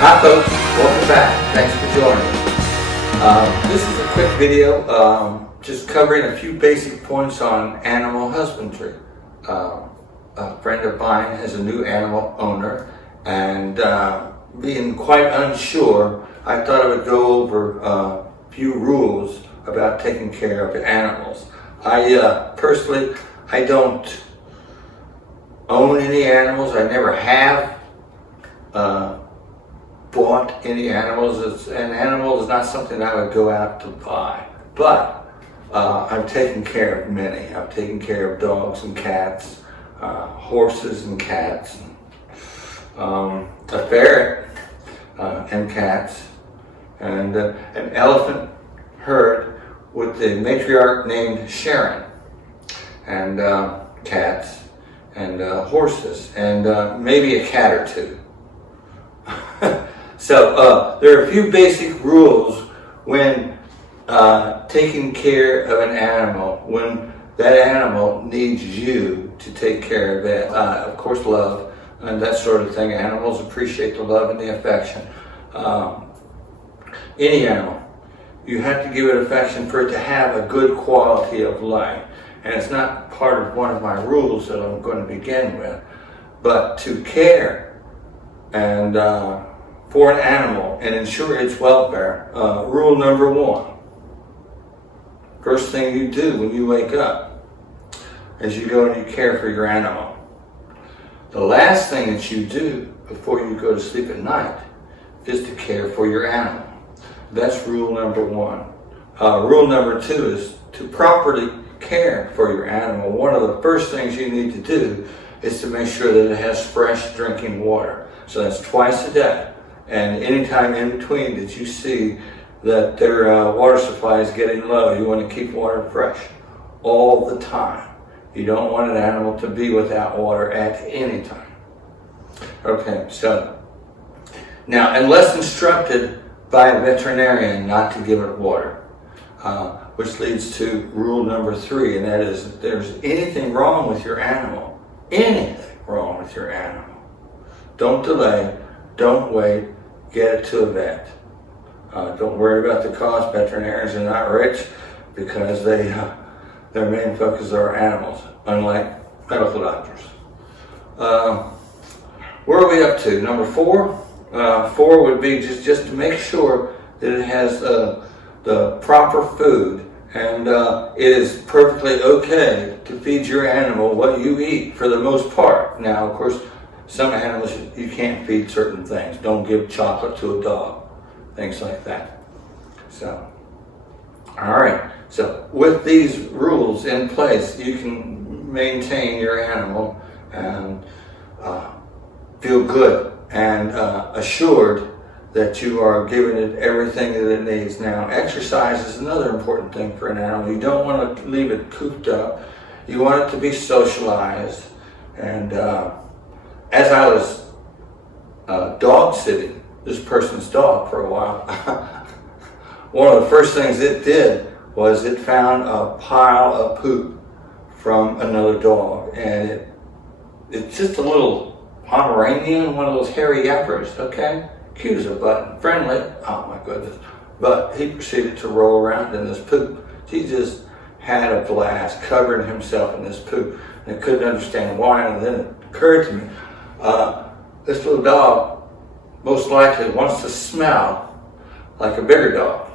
Hi folks, welcome back. Thanks for joining. This is a quick video just covering a few basic points on animal husbandry. A friend of mine is a new animal owner, and being quite unsure, I thought I would go over a few rules about taking care of animals. Personally, I don't own any animals. I never have bought any animals. An animal is not something I would go out to buy. But I've taken care of many. I've taken care of dogs and cats, horses and cats, a ferret and cats, and an elephant herd with the matriarch named Sharon, and cats, and horses, and maybe a cat or two. So there are a few basic rules when taking care of an animal, when that animal needs you to take care of it. Of course, love and that sort of thing. Animals appreciate the love and the affection. Any animal, you have to give it affection for it to have a good quality of life. And it's not part of one of my rules that I'm going to begin with, but to care and for an animal and ensure its welfare. Rule number one. First thing you do when you wake up is you go and you care for your animal. The last thing that you do before you go to sleep at night is to care for your animal. That's rule number one. Rule number two is to properly care for your animal. One of the first things you need to do is to make sure that it has fresh drinking water. So that's twice a day. And anytime in between that you see that their water supply is getting low, you want to keep water fresh all the time. You don't want an animal to be without water at any time. Okay, so now, unless instructed by a veterinarian not to give it water, which leads to rule number three, and that is if there's anything wrong with your animal, don't delay, don't wait, get it to a vet. Don't worry about the cost. Veterinarians are not rich because their main focus are animals, unlike medical doctors. Where are we up to? Number four? Four would be just to make sure that it has the proper food, and it is perfectly okay to feed your animal what you eat for the most part. Now, of course, some animals you can't feed certain things. Don't give chocolate to a dog, things like that. So, all right. So with these rules in place, you can maintain your animal and feel good and assured that you are giving it everything that it needs. Now, exercise is another important thing for an animal. You don't want to leave it cooped up. You want it to be socialized. And as I was dog sitting this person's dog for a while, one of the first things it did was it found a pile of poop from another dog. And it's just a little Pomeranian, one of those hairy yappers, okay? Cute as a button, friendly, oh my goodness. But he proceeded to roll around in this poop. He just had a blast covering himself in this poop. And I couldn't understand why, and then it occurred to me, this little dog most likely wants to smell like a bigger dog.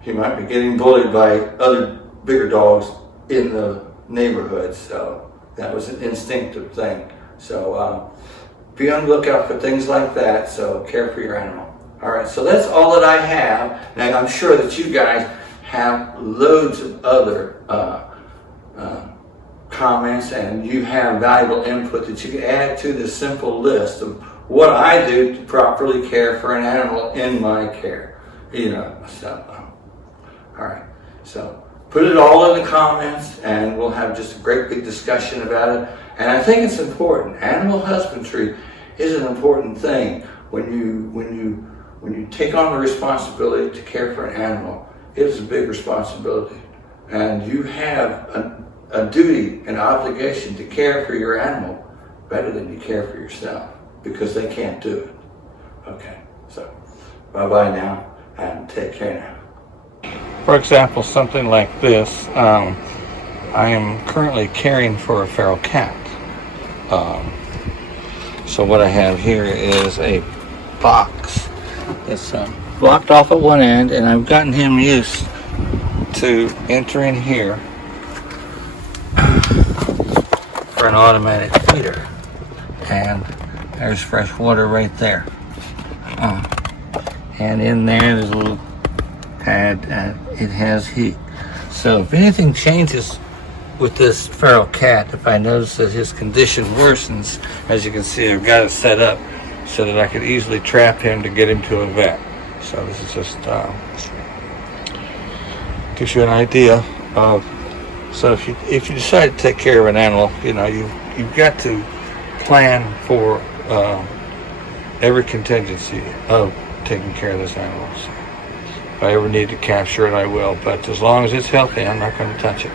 He might be getting bullied by other bigger dogs in the neighborhood, so that was an instinctive thing. So be on the lookout for things like that, so care for your animal. All right, so that's all that I have. Now, I'm sure that you guys have loads of other comments, and you have valuable input that you can add to this simple list of what I do to properly care for an animal in my care. All right, so put it all in the comments, and we'll have just a great big discussion about it. And I think it's important. Animal husbandry is an important thing. When you take on the responsibility to care for an animal, it is a big responsibility, and you have a duty, an obligation to care for your animal better than you care for yourself, because they can't do it. Okay, so bye-bye now, and take care now. For example, something like this, I am currently caring for a feral cat. So what I have here is a box. It's blocked off at one end, and I've gotten him used to entering here for an automatic feeder. And there's fresh water right there. And in there's a little pad, it has heat. So if anything changes with this feral cat, if I notice that his condition worsens, as you can see, I've got it set up so that I could easily trap him to get him to a vet. So this is just gives you an idea of. So if you decide to take care of an animal, you've got to plan for every contingency of taking care of this animal. So if I ever need to capture it, I will. But as long as it's healthy, I'm not going to touch it.